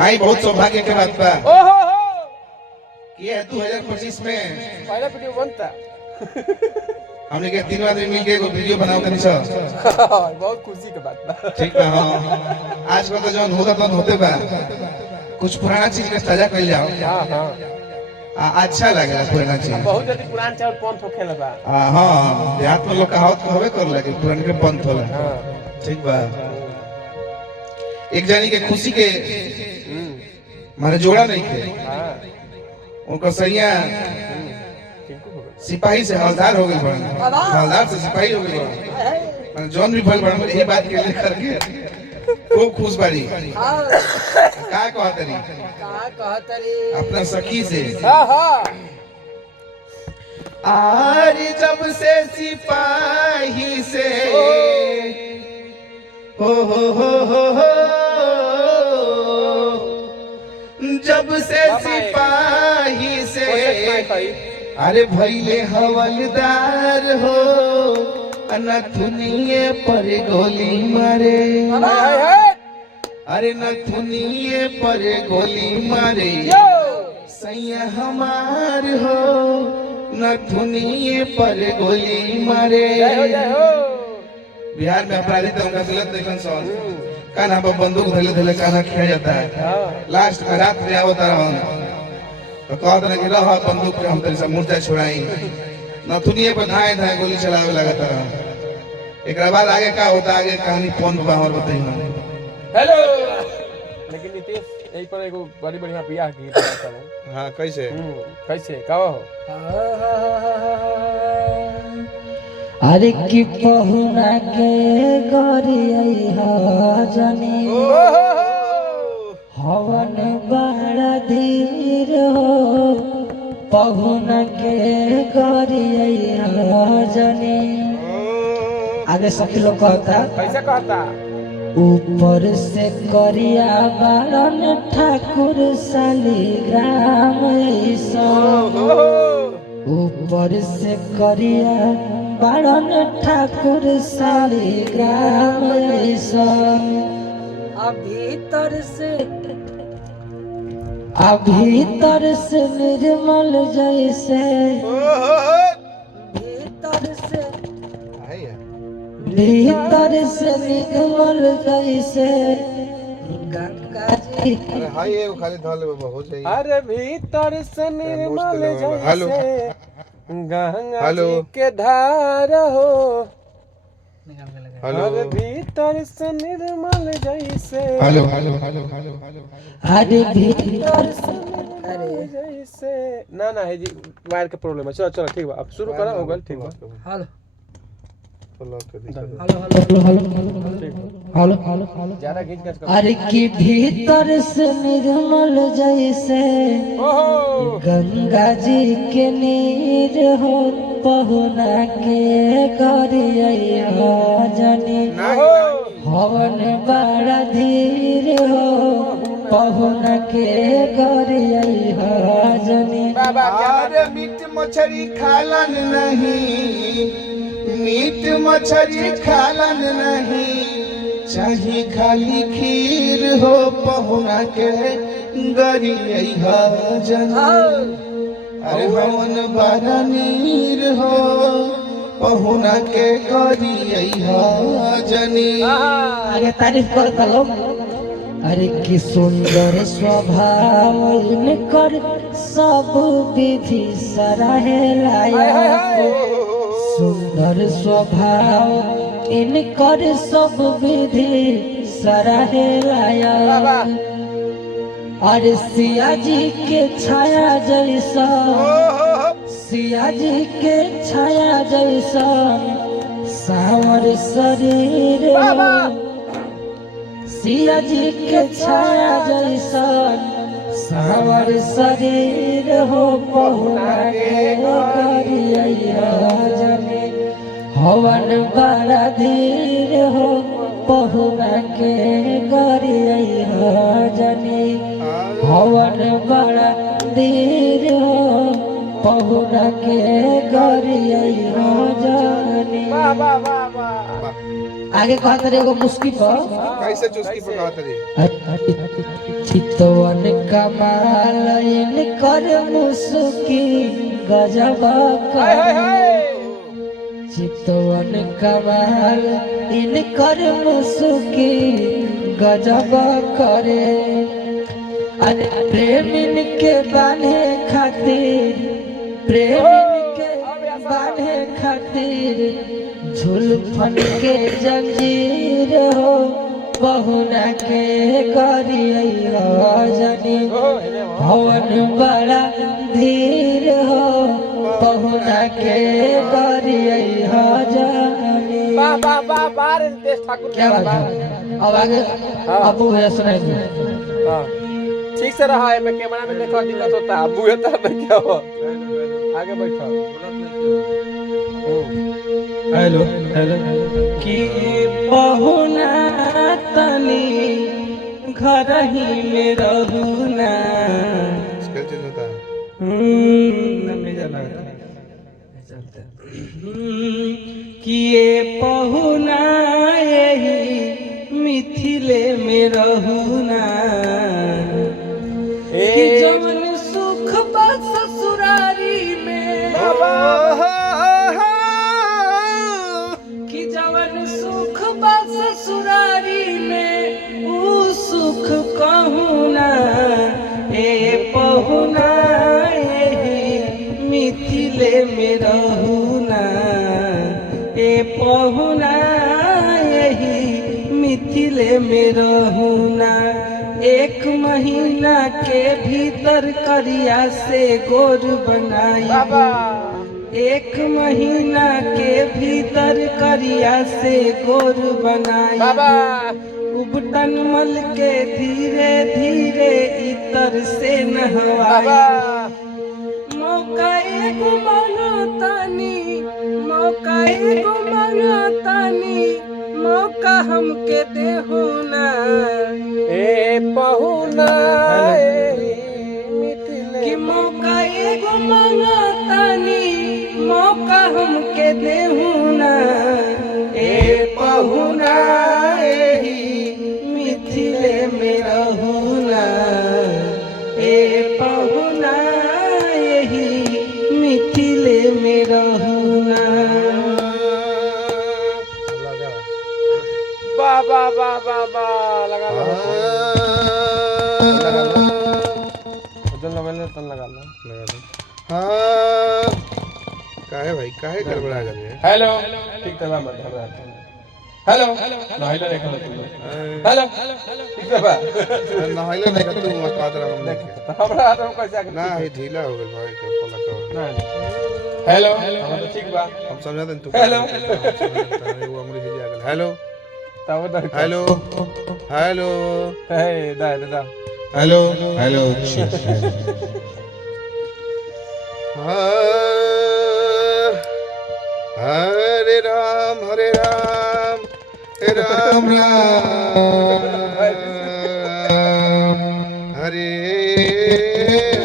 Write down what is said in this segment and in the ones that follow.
आई बहुत सौभाग्य के बात बा। ओहो ये 2025 में पहला वीडियो बनता। हमने के तीनों आदमी मिलके एगो वीडियो बनाओ तनी सा। बहुत खुशी के बात बा। ठीक बा। हां आज कल तो जौन होता तो होते बा, कुछ पुराना चीज के ताजा कर जाओ। हां अच्छा लगेला पुराना चीज। बहुत जल्दी पुरान चावल पंथ होखे लगा। हां देहात में लोग कहावत कहबे कर लगे पुरान के पंथ होला। हां ठीक बा। एक जानी के खुशी के मारे जोड़ा नहीं थे। हां उनका सैया सिपाही से हवलदार हो गए बड़न, हवलदार से सिपाही हो गए बड़न। जौन भी फल बड़न ये बात के लेकर के खूब खुश बारी। का कहतरी अपना सखी से। आर जब से सिपाही से हो जब से सिपाही से अरे भैले हवलदार हो नथुनिए पर गोली मारे। अरे नथुनिए पर गोली मारे सैया हमार हो नथुनिए पर गोली मारे। बिहार में अपराधी तो उनका गलत देखन सॉन कान्हा पर बंदूक धले धले कान्हा खिया जाता है। लास्ट में रात में आवता रहन तो कहत रहे कि रह बंदूक पे हम तेरे से मुर्चा छुड़ाई। नथुनिए पर धाए धाए गोली चलावे लगता रहा। एक बाद आगे का होता आगे कहानी फोन पर और बताई हम। हेलो लेकिन नीतीश यही पर एगो बड़ी बढ़िया बियाह की है। हां कैसे कैसे का हो। अरे की पहुना के गरियई हजनी हवन बड़ा धीर हो पहुना के गरियई हजनी। आगे सब लोग कहता कैसे कहता। ऊपर से करिया बारन ठाकुर शालिग्राम ऊपर से करिया बारन ठाकुर शालिग्राम भीतर से निर्मल जैसे भीतर से निर्मल जैसे गंगा जी। अरे हाय ये खाली धल हो जाई। अरे भीतर से निर्मल जैसे गंगा जी के धार हो। अरे भीतर से निर्मल जैसे हेलो अरे भीतर से अरे जैसे ना है जी वायर के प्रॉब्लम है। चलो चलो ठीक बा अब शुरू करा हो गल ठीक बा। हेलो ज्यादा गीत गाज कर। अरे की भीतर से निर्मल जैसे गंगा जी के नीर हो पहुना के गरियई हजनी हवन बड़ा धीर हो पहुना के गरियई हजनी। अरे मीट मछली खालन नहीं मीट मछली खालन नहीं चाही खाली खीर हो पहुना के गरियई हजनी। अरे हवन बड़ा नीर हो पहुना के गरियई हजनी। आगे तारीफ करता लोग। अरे की सुंदर स्वभाव इनकर सब विधि सराहे लायक। सुंदर स्वभाव इनकर सब विधि सराहे लायक। अरे सिया जी के छाया जैसा सिया जी के छाया जैसा सावर शरीर सिया जी के छाया जैसा सावर शरीर हो पहुना के गरियई हजनी हवन बड़ा धीर हो पहुना के गरियई हजनी हवन बड़ा धीर हो पहुना के गरियई हजनी। वाह आगे कहते रहे एगो मुस्की पर कैसे चुस्की पर कहत रही। चितवन कमाल इनकर मुस्की गजब करे चितवन कमाल इनकर मुस्की गजब करे अरे प्रेमिन के बांधे खातिर प्रेमिन के बांधे खातिर झुलफन के जंजीर हो बहुना के करिया जानी हवन बड़ा धीर हो बहुना के करिया जानी क्या बात है अब आगे अबू भैया सुनाएंगे ठीक से रहा है मैं कैमरा में देखा दिक्कत होता है अबू है तो क्या हो आगे बैठो हेलो हेलो कि बहुना तनी घर ही में रहूना कि ये बहुना यही मिथिले में रहूना कि जवन सुख बा ससुरारी में कि जवन सुख बा ससुरारी में ऊ सुख कहूना ए पहुना मिथिले में रहूना ए पहुना यही मिथिले में रहूना एक महीना के भीतर करिया से गोर बनाई एक महीना के भीतर करिया से गोर बनाई उबटन मल के धीरे धीरे इतर से नहवाई मौका एगो मांगतानी मौका एगो मांगतानी मौका हमके देहु ना ए पहुना कि मौका एगो मांगतानी मौका हमके देहु ना ए पहुना मिथिले में रहूना ए पहुना यही मिथिले में रहूना बा लगा लो लगा लो हाँ काहे भाई काहे गड़बड़ा गए हेलो ठीक है मत हेलो नहाइला देखा हेलो ठीक है बा नहाइला नहीं तू मत बात रहा हमने हमरा हाथ में कैसे ना ही ढीला हो गया भाई के पला का हेलो हम तो ठीक बा हम समझा दें तू हेलो वो हमरे ही आ गया हेलो तब हेलो हेलो हे दा हेलो हेलो हरे राम राम हरे हरे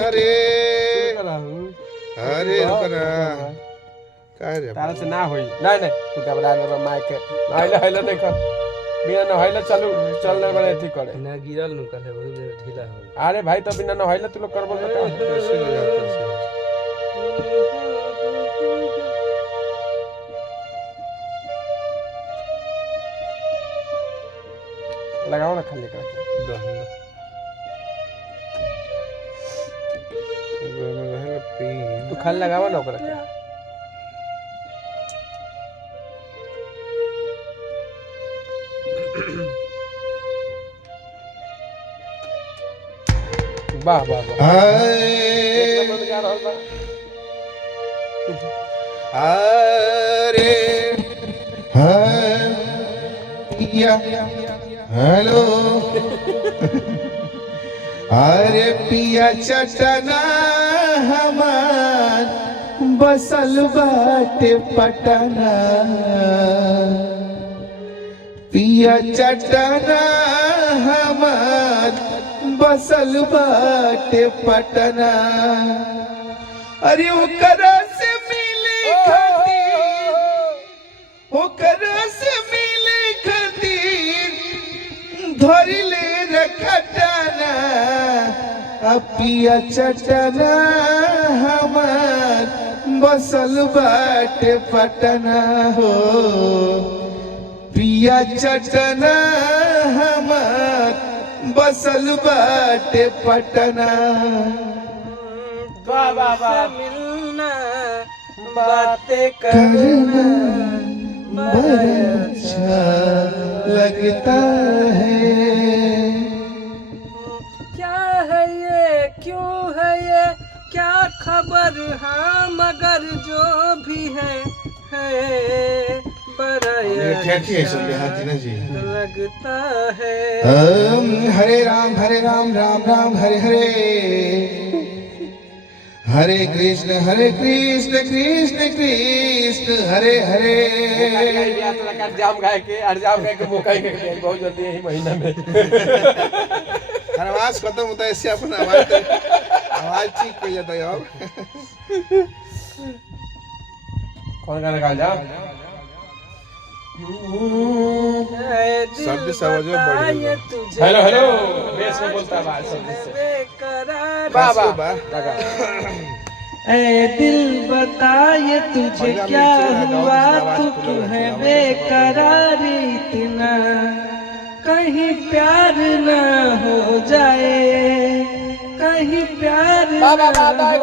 हरे काहे तारा से ना होई नहीं तू घबरा ले माइक के हेलो देखो बिना नहाइला चलने वाले ठीक करे ना गिरल नु कल बहुत ढीला हो अरे भाई तो बिना नहाइला तू लोग करबो तो कैसे हो जाता है लगाओ ना खाली करके तू खाली लगाओ ना ओकरा के वाह अरे पिया हेलो अरे पिया चटना हमार बसल बाटे पटना पिया चटना हमार बसल बाटे पटना अरे ओकरा से मिले खातिर ओकरा से मिले खातिर धरिले रखटाना पिया चटना हमार बसल बाटे पटना हो पिया चटना हमार बसल बाटे पटना बाबा मिलना बातें करना बड़ा अच्छा लगता है क्या है ये क्यों है ये क्या खबर हाँ मगर जो भी है बड़ा ठेठी है सब देहाती ना जी लगता है। हरे राम राम राम हरे हरे हरे कृष्ण कृष्ण कृष्ण हरे हरे जाम गाय के मौका ही बहुत जल्दी यही महीना में आवाज खत्म होता है इससे अपन आवाज ठीक हो जाता है अब कौन गाना गा जा शब्द समझो बढ़िया हेलो बेस में बोलता है बात शब्द से बाबा ऐ दिल बता ये तुझे क्या हुआ तू क्यों है बेकरार इतना कहीं प्यार न हो जाए कहीं प्यार न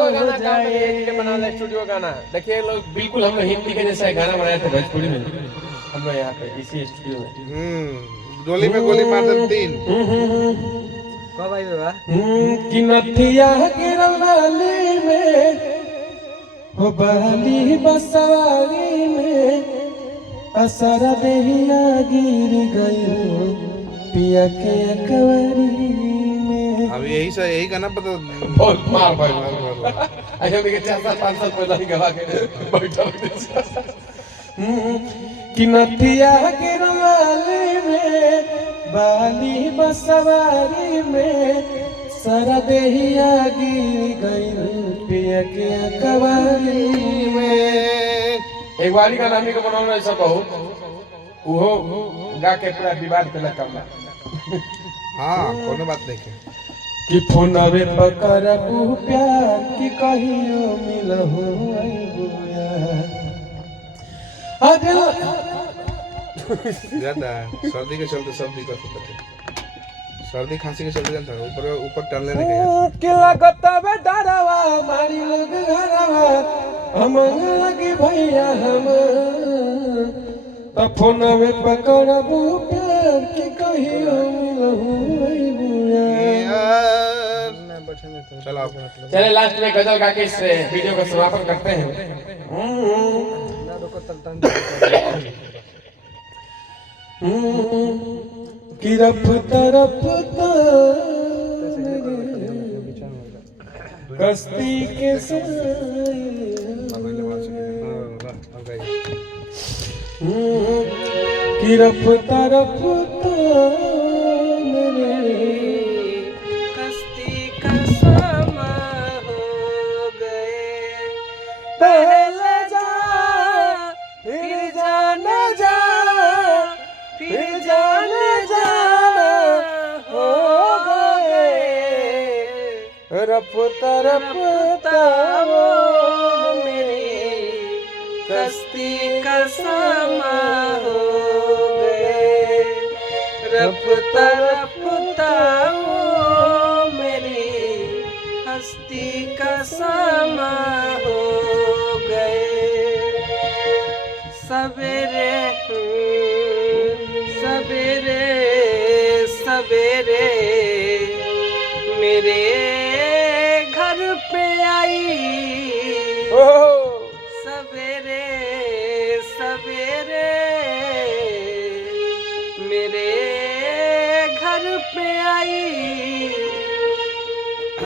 हो जाए। बना ले स्टूडियो गाना देखिए लोग बिल्कुल हम लोग हिंदी के जैसा गाना बनाए थे भोजपुरी में हम लोग यहाँ पे इसी स्टूडियो में गोली में गोली मार दे 3 कब आई बाबा कि नथिया के रवाली में हो बहली बसवारी में असर देहिया गिर गई पिया के अकवरी में। अब यही गाना पता बहुत मार भाई अच्छा देखिए 4 साल 5 साल पहले ही गवा के बैठा कि नथिया के रवाली में बाली बसवारी में सारा देहिया गिर गई पिया के अकवारी में। एक बारी का नामी को बनाना ऐसा बहुत वो गा के पूरा विवाद पे लगा हाँ कोनो बात नहीं है कि फोनवे पकड़बू प्यार की कहियो मिलहु आइबुया ज्यादा सर्दी के चलते सब दिक्कत होता है सर्दी खांसी के चलते जानता ऊपर टलने नहीं के लगता बे डरवा मारी लोग घरवा हम लगी भैया हम तो फोनवे पकड़बू प्यार की कहियो मिलहु आइबुया। चलो चले लास्ट में गजल गा के इस वीडियो का समापन करते हैं। कि रफ्ता कश्ती के कि रफ्ता कश्ती का समा हो गए पहले जा फिर जाने जा फिर जाने जाना हो गए रफ्ता वो मेरी कश्ती का समा हो गए रफ्ता वो मेरी हस्ती का समा हो गए सवेरे सवेरे सवेरे मेरे घर पे आई सवेरे सवेरे मेरे घर पे आई